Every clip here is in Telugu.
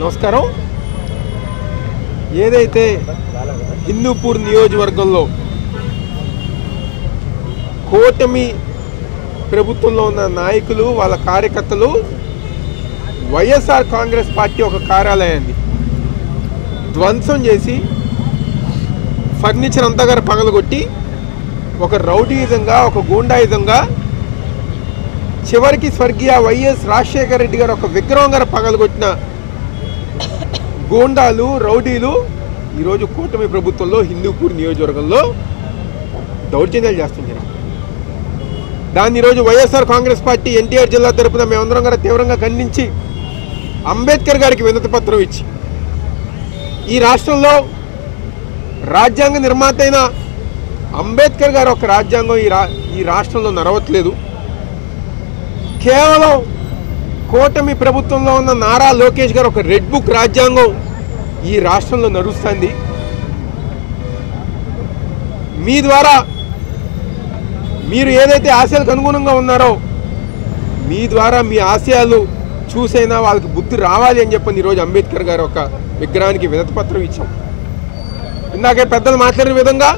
నమస్కారం. ఏదైతే హిందూపూర్ నియోజకవర్గంలో కూటమి ప్రభుత్వంలో ఉన్న నాయకులు వాళ్ళ కార్యకర్తలు వైఎస్ఆర్ కాంగ్రెస్ పార్టీ ఒక కార్యాలయాన్ని ధ్వంసం చేసి ఫర్నిచర్ అంతా గారు పగలగొట్టి ఒక రౌడీయుధంగా ఒక గూండాయుధంగా చివరికి స్వర్గీయ వైఎస్ రాజశేఖర రెడ్డి గారు ఒక విగ్రహం గారు పగలగొట్టిన గూండాలు రౌడీలు ఈరోజు కూటమి ప్రభుత్వంలో హిందూపూర్ నియోజకవర్గంలో దౌర్జన్యాలు చేస్తున్నారు. దాన్ని ఈరోజు వైఎస్ఆర్ కాంగ్రెస్ పార్టీ ఎన్టీఆర్ జిల్లా తరపున మేమందరం గారు తీవ్రంగా ఖండించి అంబేద్కర్ గారికి వినతి పత్రం ఇచ్చి ఈ రాష్ట్రంలో రాజ్యాంగ నిర్మాత అయిన అంబేద్కర్ గారు ఒక రాజ్యాంగం ఈ రాష్ట్రంలో నడవట్లేదు. కేవలం కూటమి ప్రభుత్వంలో ఉన్న నారా లోకేష్ గారు ఒక రెడ్ బుక్ రాజ్యాంగం ఈ రాష్ట్రంలో నడుస్తుంది. మీ ద్వారా మీరు ఏదైతే ఆశయాలకు అనుగుణంగా ఉన్నారో మీ ద్వారా మీ ఆశయాలు చూసైనా వాళ్ళకి బుద్ధి రావాలి అని చెప్పని ఈరోజు అంబేద్కర్ గారు ఒక విగ్రహానికి వినతిపత్రం ఇచ్చాం. ఇందాకే పెద్దలు మాట్లాడిన విధంగా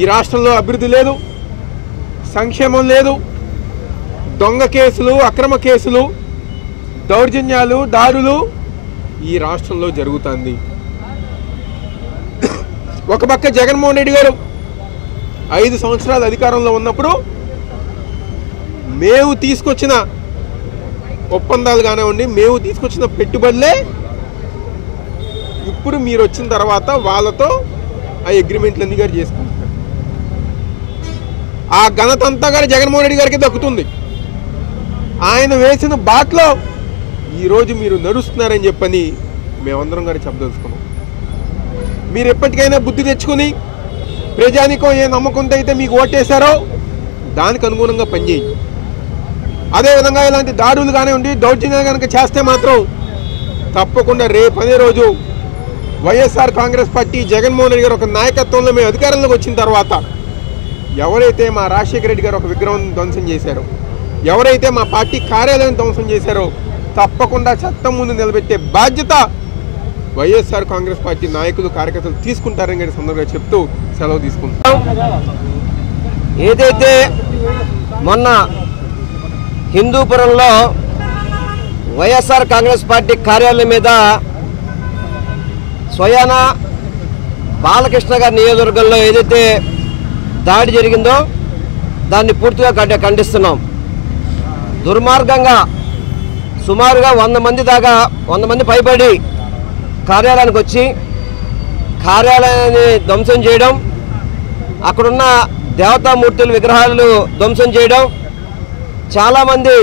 ఈ రాష్ట్రంలో అభివృద్ధి లేదు, సంక్షేమం లేదు, దొంగ కేసులు అక్రమ కేసులు దౌర్జన్యాలు దాడులు ఈ రాష్ట్రంలో జరుగుతుంది. ఒక పక్క జగన్మోహన్ రెడ్డి గారు 5 సంవత్సరాలు అధికారంలో ఉన్నప్పుడు మేము తీసుకొచ్చిన ఒప్పందాలు కానివ్వండి, మేము తీసుకొచ్చిన పెట్టుబడులే ఇప్పుడు మీరు వచ్చిన తర్వాత వాళ్ళతో ఆ అగ్రిమెంట్లన్నీ గారు చేసుకుంటున్నారు. ఆ ఘనత అంతా గారు జగన్మోహన్ రెడ్డి గారికి దక్కుతుంది. ఆయన వేసిన బాటలో ఈరోజు మీరు నడుస్తున్నారని చెప్పని మేమందరం గారు చెప్పదలుచుకున్నాం. మీరు ఎప్పటికైనా బుద్ధి తెచ్చుకొని ప్రజానికం ఏ నమ్మకంతో అయితే మీకు ఓటేశారో దానికి అనుగుణంగా పనిచేయండి. అదేవిధంగా ఇలాంటి దాడులు కానివ్వండి దౌర్జన్యాలు కనుక చేస్తే మాత్రం తప్పకుండా రేపనే రోజు వైఎస్ఆర్ కాంగ్రెస్ పార్టీ జగన్మోహన్ రెడ్డి గారు ఒక నాయకత్వంలో మేము అధికారంలోకి వచ్చిన తర్వాత ఎవరైతే మా రాజశేఖర రెడ్డి గారు ఒక విగ్రహం ధ్వంసం చేశారో, ఎవరైతే మా పార్టీ కార్యాలయం ధ్వంసం చేశారో తప్పకుండా చట్టం ముందు నిలబెట్టే బాధ్యత వైఎస్ఆర్ కాంగ్రెస్ పార్టీ నాయకులు కార్యకర్తలు తీసుకుంటారని గారి సందర్భంగా చెప్తూ సెలవు తీసుకుంటాం. ఏదైతే మొన్న హిందూపురంలో వైఎస్ఆర్ కాంగ్రెస్ పార్టీ కార్యాలయం మీద స్వయాన బాలకృష్ణ గారి నియోజకవర్గంలో ఏదైతే దాడి జరిగిందో దాన్ని పూర్తిగా ఖండిస్తున్నాం. దుర్మార్గంగా సుమారుగా 100 మంది పైబడి కార్యాలయానికి వచ్చి కార్యాలయాన్ని ధ్వంసం చేయడం, అక్కడున్న దేవతామూర్తుల విగ్రహాలు ధ్వంసం చేయడం, చాలామంది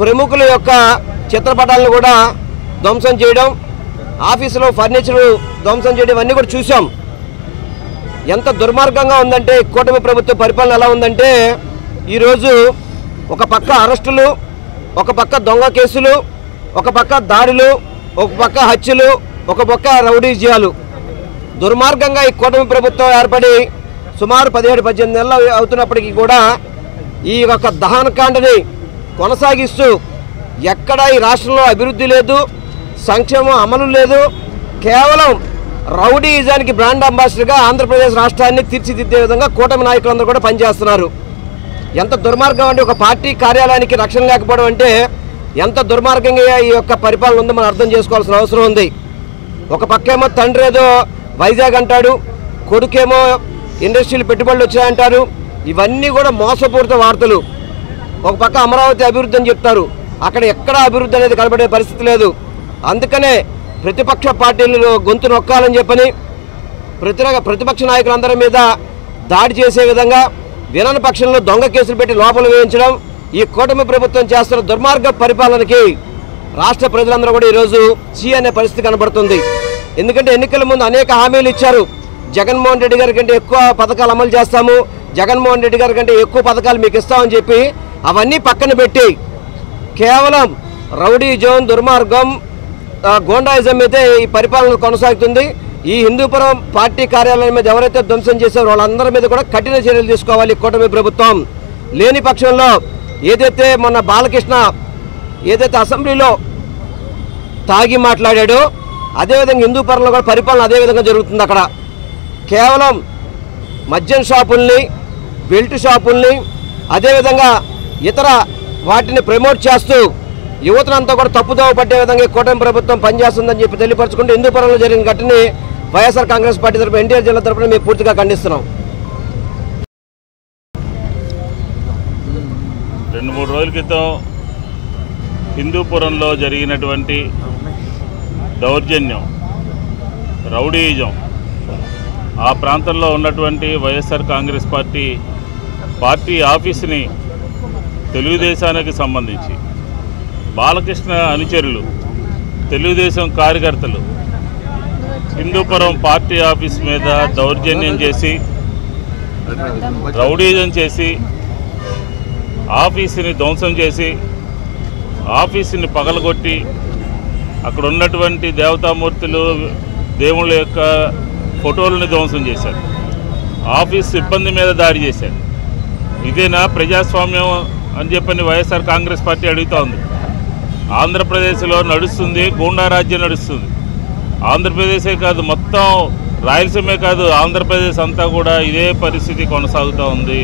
ప్రముఖుల యొక్క చిత్రపటాలను కూడా ధ్వంసం చేయడం, ఆఫీసులో ఫర్నిచరు ధ్వంసం చేయడం ఇవన్నీ కూడా చూసాం. ఎంత దుర్మార్గంగా ఉందంటే కూటమి ప్రభుత్వ పరిపాలన ఎలా ఉందంటే ఈరోజు ఒక పక్క అరెస్టులు, ఒక పక్క దొంగ కేసులు, ఒక పక్క దాడులు, ఒక పక్క హత్యలు, ఒక పక్క రౌడీజాలు. దుర్మార్గంగా ఈ కూటమి ప్రభుత్వం ఏర్పడి సుమారు 17-18 నెలలు అవుతున్నప్పటికీ కూడా ఈ యొక్క దహనకాండని కొనసాగిస్తూ ఎక్కడ ఈ రాష్ట్రంలో అభివృద్ధి లేదు, సంక్షేమం అమలు లేదు, కేవలం రౌడీయిజానికి బ్రాండ్ అంబాసిడర్గా ఆంధ్రప్రదేశ్ రాష్ట్రాన్ని తీర్చిదిద్దే విధంగా కూటమి నాయకులందరూ కూడా పనిచేస్తున్నారు. ఎంత దుర్మార్గం అంటే ఒక పార్టీ కార్యాలయానికి రక్షణ లేకపోవడం అంటే ఎంత దుర్మార్గంగా ఈ యొక్క పరిపాలన ఉందో మనం అర్థం చేసుకోవాల్సిన అవసరం ఉంది. ఒక పక్కేమో తండ్రి ఏదో వైజాగ్ అంటాడు, కొడుకేమో ఇండస్ట్రీలు పెట్టుబడులు వచ్చాయంటారు. ఇవన్నీ కూడా మోసపూరిత వార్తలు. ఒక పక్క అమరావతి అభివృద్ధి అని చెప్తారు, అక్కడ ఎక్కడ అభివృద్ధి అనేది కనబడే పరిస్థితి లేదు. అందుకనే ప్రతిపక్ష పార్టీలు గొంతు నొక్కాలని చెప్పని ప్రతిపక్ష నాయకులందరి మీద దాడి చేసే విధంగా వినని పక్షంలో దొంగ కేసులు పెట్టి లోపల వేయించడం ఈ కూటమి ప్రభుత్వం చేస్తున్న దుర్మార్గ పరిపాలనకి రాష్ట్ర ప్రజలందరూ కూడా ఈరోజు చీ అనే పరిస్థితి కనబడుతుంది. ఎందుకంటే ఎన్నికల ముందు అనేక హామీలు ఇచ్చారు. జగన్మోహన్ రెడ్డి గారి కంటే ఎక్కువ పథకాలు అమలు చేస్తాము, జగన్మోహన్ రెడ్డి గారి కంటే ఎక్కువ పథకాలు మీకు ఇస్తామని చెప్పి అవన్నీ పక్కన పెట్టి కేవలం రౌడీజం, దుర్మార్గం, గోండాయిజం అయితే ఈ పరిపాలన కొనసాగుతుంది. ఈ హిందూపురం పార్టీ కార్యాలయం మీద ఎవరైతే ధ్వంసం చేశారో వాళ్ళందరి మీద కూడా కఠిన చర్యలు తీసుకోవాలి కూటమి ప్రభుత్వం. లేని పక్షంలో ఏదైతే మొన్న బాలకృష్ణ ఏదైతే అసెంబ్లీలో తాగి మాట్లాడాడో అదేవిధంగా హిందూపురంలో కూడా పరిపాలన అదేవిధంగా జరుగుతుంది. అక్కడ కేవలం మద్యం షాపుల్ని, బెల్ట్ షాపుల్ని, అదేవిధంగా ఇతర వాటిని ప్రమోట్ చేస్తూ యువతనంతా కూడా తప్పుదోవ పట్టే విధంగా కూటమి ప్రభుత్వం పనిచేస్తుందని చెప్పి తెలియపరచుకుంటూ హిందూపురంలో జరిగిన ఘటనని వైఎస్ఆర్ కాంగ్రెస్ పార్టీ తరఫున ఎన్టీఆర్ జిల్లా తరఫున మేము పూర్తిగా ఖండిస్తున్నాం. 2-3 రోజుల క్రితం హిందూపురంలో జరిగినటువంటి దౌర్జన్యం, రౌడీయిజం, ఆ ప్రాంతంలో ఉన్నటువంటి వైఎస్ఆర్ కాంగ్రెస్ పార్టీ ఆఫీసుని తెలుగుదేశానికి సంబంధించి బాలకృష్ణ అనుచరులు, తెలుగుదేశం కార్యకర్తలు హిందూపురం పార్టీ ఆఫీస్ మీద దౌర్జన్యం చేసి, రౌడీజం చేసి, ఆఫీసుని ధ్వంసం చేసి, ఆఫీసుని పగలగొట్టి అక్కడ ఉన్నటువంటి దేవతామూర్తులు, దేవుళ్ళ యొక్క ఫోటోలను ధ్వంసం చేశారు. ఆఫీస్ సిబ్బంది మీద దాడి చేశారు. ఇదేనా ప్రజాస్వామ్యం అని చెప్పని వైఎస్ఆర్ కాంగ్రెస్ పార్టీ అడుగుతూ ఉంది. ఆంధ్రప్రదేశ్లో నడుస్తుంది గూండా రాజ్యం నడుస్తుంది. ఆంధ్రప్రదేశే కాదు, మొత్తం రాయలసీమే కాదు, ఆంధ్రప్రదేశ్ అంతా కూడా ఇదే పరిస్థితి కొనసాగుతూ ఉంది.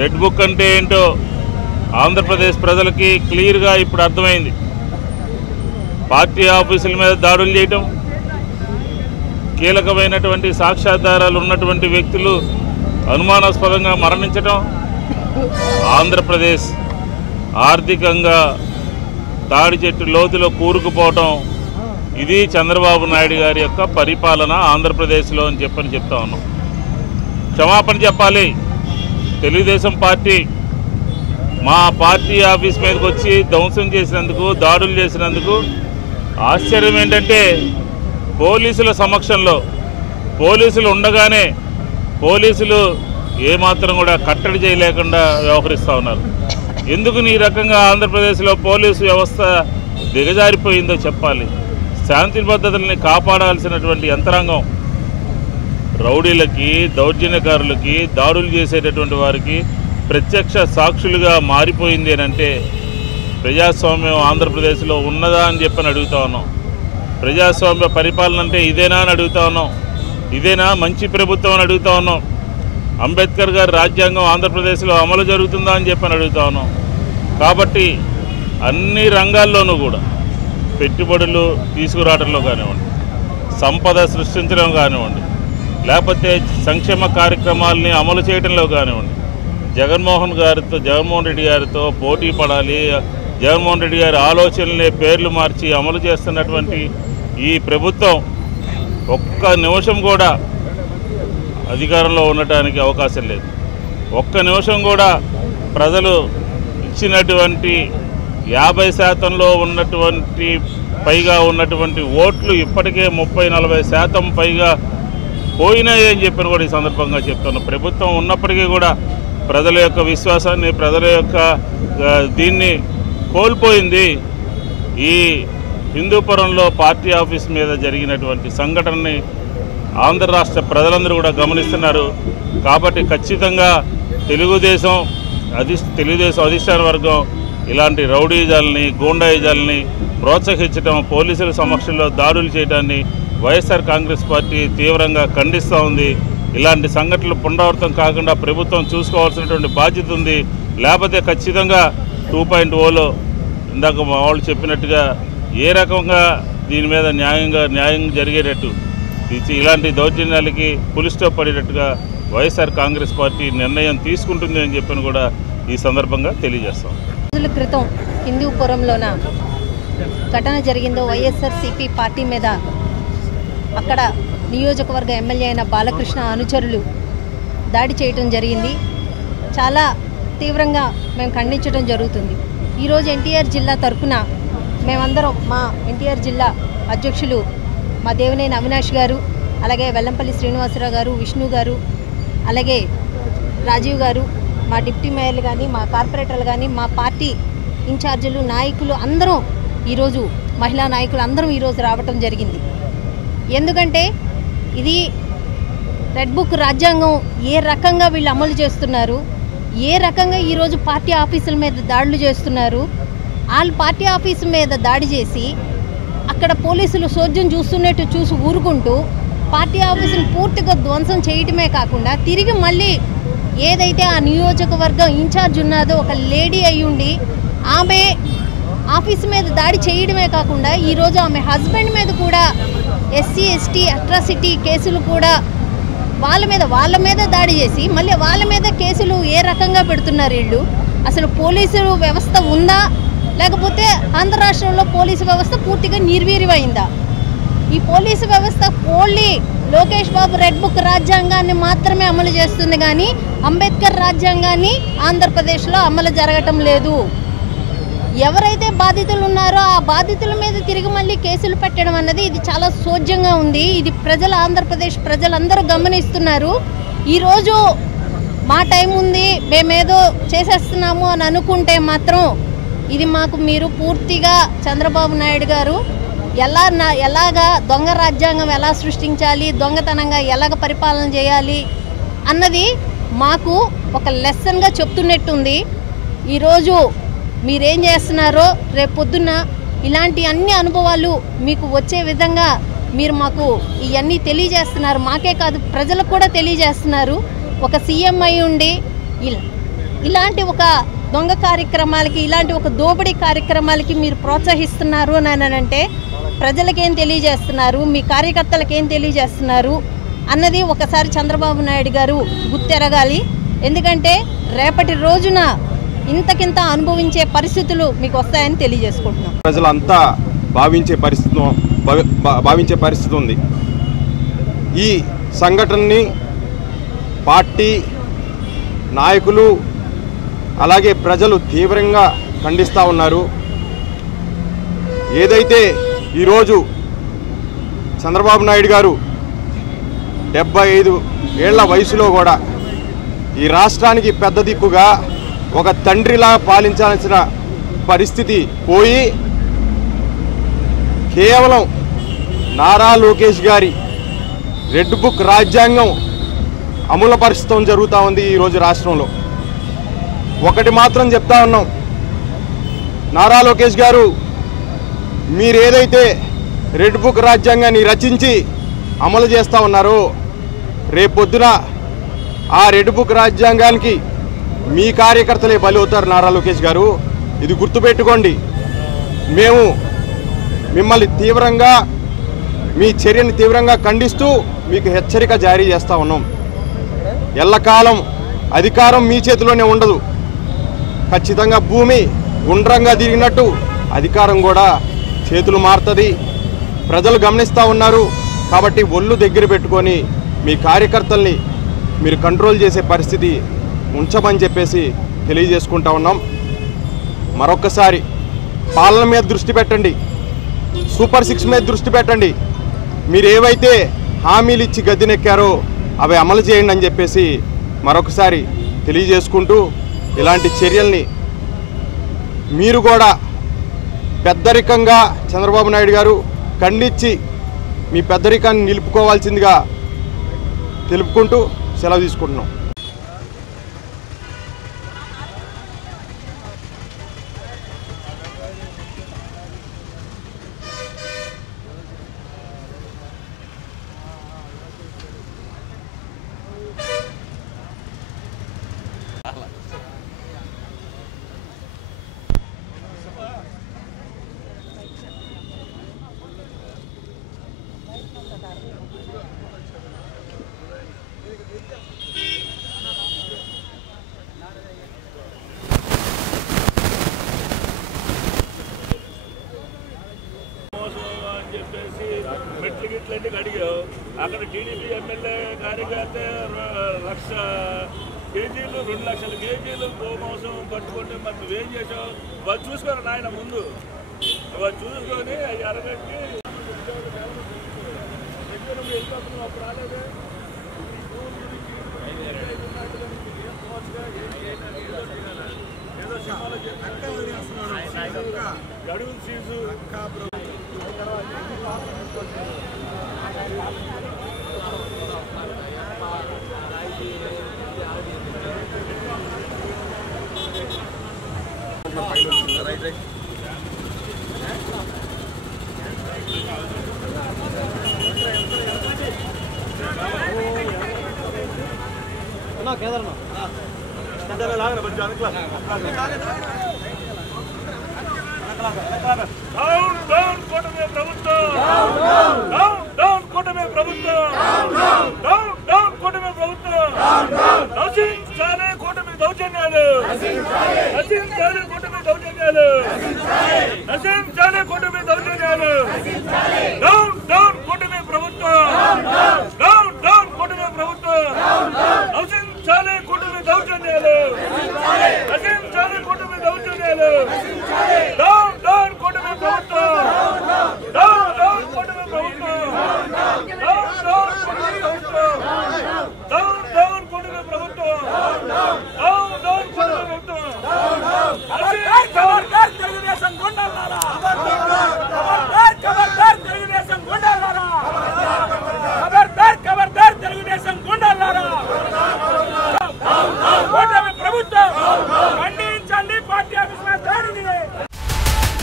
రెడ్ బుక్ అంటే ఏంటో ఆంధ్రప్రదేశ్ ప్రజలకి క్లియర్గా ఇప్పుడు అర్థమైంది. పార్టీ ఆఫీసుల మీద దాడులు చేయటం, కీలకమైనటువంటి సాక్ష్యాధారాలు ఉన్నటువంటి వ్యక్తులు అనుమానాస్పదంగా మరణించటం, ఆంధ్రప్రదేశ్ ఆర్థికంగా తాడి చెట్టు లోతులో కూరుకుపోవటం, ఇది చంద్రబాబు నాయుడు గారి యొక్క పరిపాలన ఆంధ్రప్రదేశ్లో అని చెప్తా ఉన్నాం. క్షమాపణ చెప్పాలి తెలుగుదేశం పార్టీ. మా పార్టీ ఆఫీస్ మీదకి వచ్చి ధ్వంసం చేసినందుకు, దాడులు చేసినందుకు ఆశ్చర్యం ఏంటంటే పోలీసుల సమక్షంలో, పోలీసులు ఉండగానే పోలీసులు ఏమాత్రం కూడా కట్టడి చేయలేకుండా వ్యవహరిస్తూ ఉన్నారు. ఎందుకు ఈ రకంగా ఆంధ్రప్రదేశ్లో పోలీసు వ్యవస్థ దిగజారిపోయిందో చెప్పాలి. శాంతి భద్రతల్ని కాపాడాల్సినటువంటి యంత్రాంగం రౌడీలకి, దౌర్జన్యకారులకి, దాడులు చేసేటటువంటి వారికి ప్రత్యక్ష సాక్షులుగా మారిపోయింది అంటే ప్రజాస్వామ్యం ఆంధ్రప్రదేశ్లో ఉన్నదా అని చెప్పని అడుగుతా ఉన్నాం. ప్రజాస్వామ్య పరిపాలన అంటే ఇదేనా అని అడుగుతా ఉన్నాం. ఇదేనా మంచి ప్రభుత్వం అని అడుగుతా ఉన్నాం. అంబేద్కర్ గారి రాజ్యాంగం ఆంధ్రప్రదేశ్లో అమలు జరుగుతుందా అని చెప్పని అడుగుతా ఉన్నాం. కాబట్టి అన్ని రంగాల్లోనూ కూడా పెట్టుబడులు తీసుకురావడంలో కానివ్వండి, సంపద సృష్టించడం కానివ్వండి, లేకపోతే సంక్షేమ కార్యక్రమాలని అమలు చేయడంలో కానివ్వండి, జగన్మోహన్ రెడ్డి గారితో పోటీ పడాలి, జగన్మోహన్ రెడ్డి గారి ఆలోచనలే పేర్లు మార్చి అమలు చేస్తున్నటువంటి ఈ ప్రభుత్వం ఒక్క నిమిషం కూడా అధికారంలో ఉండటానికి అవకాశం లేదు. ఒక్క నిమిషం కూడా ప్రజలు ఇచ్చినటువంటి 50% ఉన్నటువంటి పైగా ఉన్నటువంటి ఓట్లు ఇప్పటికే 30-40% పైగా పోయినాయి అని చెప్పని కూడా ఈ సందర్భంగా చెప్తున్నాను. ప్రభుత్వం ఉన్నప్పటికీ కూడా ప్రజల యొక్క విశ్వాసాన్ని, ప్రజల యొక్క దీన్ని కోల్పోయింది. ఈ హిందూపురంలో పార్టీ ఆఫీస్ మీద జరిగినటువంటి సంఘటనని ఆంధ్ర రాష్ట్ర ప్రజలందరూ కూడా గమనిస్తున్నారు. కాబట్టి ఖచ్చితంగా తెలుగుదేశం అధిష్టాన వర్గం ఇలాంటి రౌడీజాలని, గూండాయిజాలని ప్రోత్సహించడం, పోలీసుల సమక్షంలో దాడులు చేయడాన్ని వైఎస్ఆర్ కాంగ్రెస్ పార్టీ తీవ్రంగా ఖండిస్తూ ఉంది. ఇలాంటి సంఘటనలు పునరావృతం కాకుండా ప్రభుత్వం చూసుకోవాల్సినటువంటి బాధ్యత ఉంది. లేకపోతే ఖచ్చితంగా 2.0లో ఇందాక మా వాళ్ళు చెప్పినట్టుగా ఏ రకంగా దీని మీద న్యాయం జరిగేటట్టు, ఇలాంటి దౌర్జన్యాలకి పులి స్టాప్ పడేటట్టుగా వైఎస్ఆర్ కాంగ్రెస్ పార్టీ నిర్ణయం తీసుకుంటుంది అని చెప్పని కూడా ఈ సందర్భంగా తెలియజేస్తాం. రోజుల క్రితం హిందూపురంలోన ఘటన జరిగిందో వైఎస్ఆర్సీపీ పార్టీ మీద అక్కడ నియోజకవర్గ ఎమ్మెల్యే అయిన బాలకృష్ణ అనుచరులు దాడి చేయడం జరిగింది. చాలా తీవ్రంగా మేము ఖండించడం జరుగుతుంది. ఈరోజు ఎన్టీఆర్ జిల్లా తరఫున మేమందరం, మా ఎన్టీఆర్ జిల్లా అధ్యక్షులు మా దేవినేని అవినాష్ గారు, అలాగే వెల్లంపల్లి శ్రీనివాసరావు గారు, విష్ణు గారు, అలాగే రాజీవ్ గారు, మా డిప్యూటీ మేయర్లు కానీ, మా కార్పొరేటర్లు కానీ, మా పార్టీ ఇన్ఛార్జీలు, నాయకులు అందరం ఈరోజు, మహిళా నాయకులు అందరం ఈరోజు రావటం జరిగింది. ఎందుకంటే ఇది రెడ్ బుక్ రాజ్యాంగం ఏ రకంగా వీళ్ళు అమలు చేస్తున్నారు, ఏ రకంగా ఈరోజు పార్టీ ఆఫీసుల మీద దాడులు చేస్తున్నారు. వాళ్ళు పార్టీ ఆఫీసు మీద దాడి చేసి అక్కడ పోలీసులు సోద్యం చూస్తున్నట్టు చూసి ఊరుకుంటూ పార్టీ ఆఫీసును పూర్తిగా ధ్వంసం చేయటమే కాకుండా తిరిగి మళ్ళీ ఏదైతే ఆ నియోజకవర్గం ఇన్ఛార్జ్ ఉన్నదో ఒక లేడీ అయ్యుండి ఆమె ఆఫీసు మీద దాడి చేయడమే కాకుండా ఈరోజు ఆమె హస్బెండ్ మీద కూడా ఎస్సీ ఎస్టీ అట్రాసిటీ కేసులు కూడా వాళ్ళ మీద దాడి చేసి మళ్ళీ వాళ్ళ మీద కేసులు ఏ రకంగా పెడుతున్నారు వీళ్ళు? అసలు పోలీసు వ్యవస్థ ఉందా, లేకపోతే ఆంధ్ర రాష్ట్రంలో పోలీసు వ్యవస్థ పూర్తిగా నిర్వీర్యమైందా? ఈ పోలీసు వ్యవస్థ only Lokesh Babu red book రాజ్యాంగాన్ని మాత్రమే అమలు చేస్తుంది, కానీ అంబేద్కర్ రాజ్యాంగాన్ని ఆంధ్రప్రదేశ్లో అమలు జరగటం లేదు. ఎవరైతే బాధితులు ఉన్నారో ఆ బాధితుల మీద తిరిగి మళ్ళీ కేసులు పెట్టడం అన్నది ఇది చాలా సోజ్యంగా ఉంది. ఇది ఆంధ్రప్రదేశ్ ప్రజలందరూ గమనిస్తున్నారు. ఈరోజు మా టైం ఉంది, మేమేదో చేసేస్తున్నాము అని అనుకుంటే మాత్రం ఇది మాకు మీరు పూర్తిగా చంద్రబాబు నాయుడు గారు ఎలాగా దొంగ రాజ్యాంగం ఎలా సృష్టించాలి, దొంగతనంగా ఎలాగ పరిపాలన చేయాలి అన్నది మాకు ఒక లెసన్గా చెప్తున్నట్టుంది. ఈరోజు మీరేం చేస్తున్నారో రేపు పొద్దున్న ఇలాంటి అన్ని అనుభవాలు మీకు వచ్చే విధంగా మీరు మాకు ఇవన్నీ తెలియజేస్తున్నారు. మాకే కాదు ప్రజలకు కూడా తెలియజేస్తున్నారు. ఒక సీఎం అయి ఉండి ఇలాంటి ఒక దొంగ కార్యక్రమాలకి, ఇలాంటి ఒక దోపిడీ కార్యక్రమాలకి మీరు ప్రోత్సహిస్తున్నారు అని అంటే ప్రజలకేం తెలియజేస్తున్నారు, మీ కార్యకర్తలకు ఏం తెలియజేస్తున్నారు అన్నది ఒకసారి చంద్రబాబు నాయుడు గారు గుర్తెరగాలి. ఎందుకంటే రేపటి రోజున ఇంతకింత అనుభవించే పరిస్థితులు మీకు వస్తాయని తెలియజేసుకుంటున్నాం. ప్రజలంతా భావించే పరిస్థితి ఉంది. ఈ సంఘటనని పార్టీ నాయకులు అలాగే ప్రజలు తీవ్రంగా ఖండిస్తూ ఉన్నారు. ఏదైతే ఈరోజు చంద్రబాబు నాయుడు గారు 75 ఏళ్ల వయసులో కూడా ఈ రాష్ట్రానికి పెద్ద దిక్కుగా ఒక తండ్రిలా పాలించాల్సిన పరిస్థితి పోయి కేవలం నారా లోకేష్ గారి రెడ్ బుక్ రాజ్యాంగం అమలుపరచడం జరుగుతూ ఉంది ఈరోజు రాష్ట్రంలో. ఒకటి మాత్రం చెప్తా ఉన్నాం, నారా లోకేష్ గారు మీరేదైతే రెడ్ బుక్ రాజ్యాంగాన్ని రచించి అమలు చేస్తూ ఉన్నారో రేపొద్దున ఆ రెడ్ బుక్ రాజ్యాంగానికి మీ కార్యకర్తలే బలి అవుతారు. నారా లోకేష్ గారు, ఇది గుర్తుపెట్టుకోండి. మేము మిమ్మల్ని తీవ్రంగా, మీ చర్యని తీవ్రంగా ఖండిస్తూ మీకు హెచ్చరిక జారీ చేస్తూ ఉన్నాం. ఎల్లకాలం అధికారం మీ చేతిలోనే ఉండదు. ఖచ్చితంగా భూమి గుండ్రంగా తిరిగినట్టు అధికారం కూడా చేతులు మారుతుంది. ప్రజలు గమనిస్తూ ఉన్నారు. కాబట్టి ఒళ్ళు దగ్గర పెట్టుకొని మీ కార్యకర్తల్ని మీరు కంట్రోల్ చేసే పరిస్థితి ఉంచమని చెప్పేసి తెలియజేసుకుంటా ఉన్నాం. మరొక్కసారి పాలన మీద దృష్టి పెట్టండి, సూపర్ 6 మీద దృష్టి పెట్టండి. మీరు ఏవైతే హామీలు ఇచ్చి గద్దెనెక్కారో అవి అమలు చేయండి అని చెప్పేసి మరొకసారి తెలియజేసుకుంటూ, ఇలాంటి చర్యల్ని మీరు కూడా పెద్దరికంగా చంద్రబాబు నాయుడు గారు ఖండించి మీ పెద్దరికాన్ని నిలుపుకోవాల్సిందిగా తెలుపుకుంటూ సెలవు తీసుకుంటున్నాం. మెట్లకి అడిగావు. అక్కడ టీడీపీ ఎమ్మెల్యే కార్యకర్త 1,00,000 కేజీలు 2 లక్షల కేజీలు గోమాంసం పట్టుకుంటే మరి నువ్వేం చేసావు? వాళ్ళు చూసుకోరు నాయన, ముందు వాళ్ళు చూసుకొని అవి అరగట్టి వెళ్ళిపోతున్నావు. అప్పుడు రాలేదే ఏదో సినిమాలో అడుగులు సీజు రైట్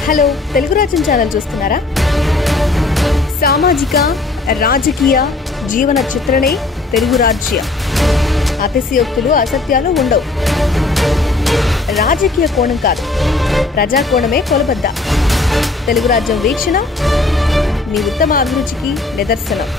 హలో తెలుగు రాజ్యం ఛానల్ చూస్తున్నారా? సామాజిక రాజకీయ జీవన చిత్రణే తెలుగు రాజ్యం. అతిశయోక్తులు అసత్యాలు ఉండవు. రాజకీయ కోణం కాదు, ప్రజా కోణమే కొలబద్ద. తెలుగు రాజ్యం వీక్షణ మీ ఉత్తమ అభిరుచికి నిదర్శనం.